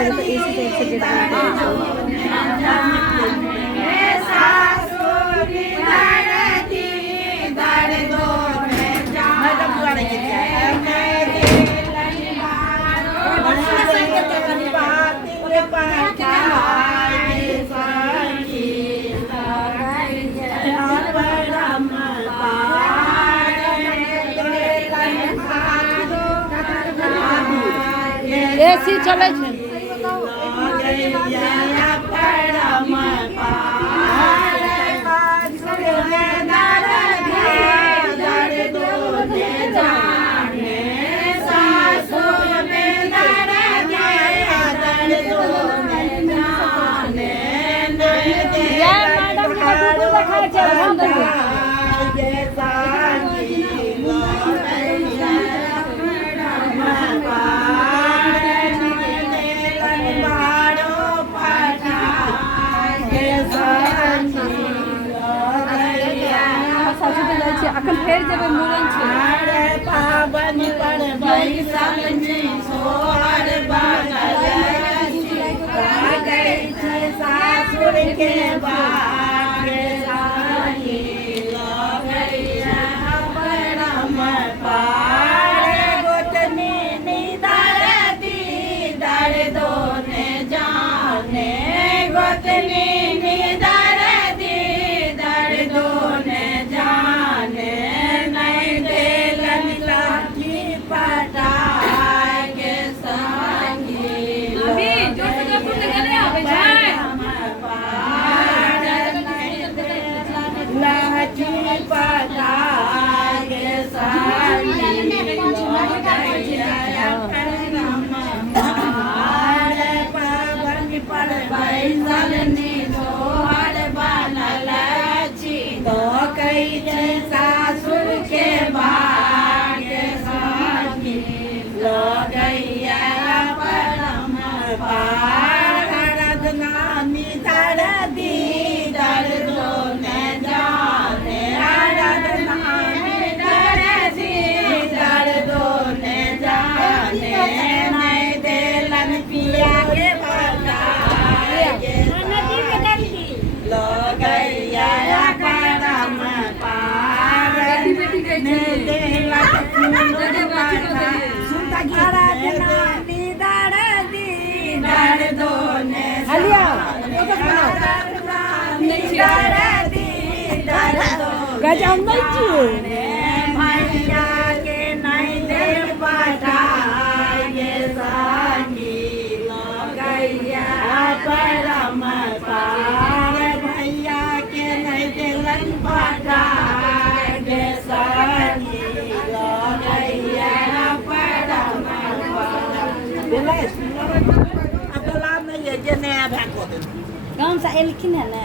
বাইরে তো এসি চলছে যে এসি চলেছে akan फेर जब मुरन छे अरे पावन पर बैसल जी सोहर बगलची काटे छे सासुर के बागे साही लगैया परम पारे गोतनी निदर दी दर दोने जाने गोतनी निदर दी दर दोने जाने सासुर के बागे साथी लगैया परम पार आराधना दर दी दर दोने जाने आराधना दर दी दर दोने जाने मैं देलन पिया के बागे लगैया परम गजब भैया के नहीं दे पाठाए सागी लगैया परम पार भैया के नहीं दिलन पाठाए सागी लगैया परम पार अब तो लाभ नहीं है जे नया भैया को कौन सा एलखिन है ना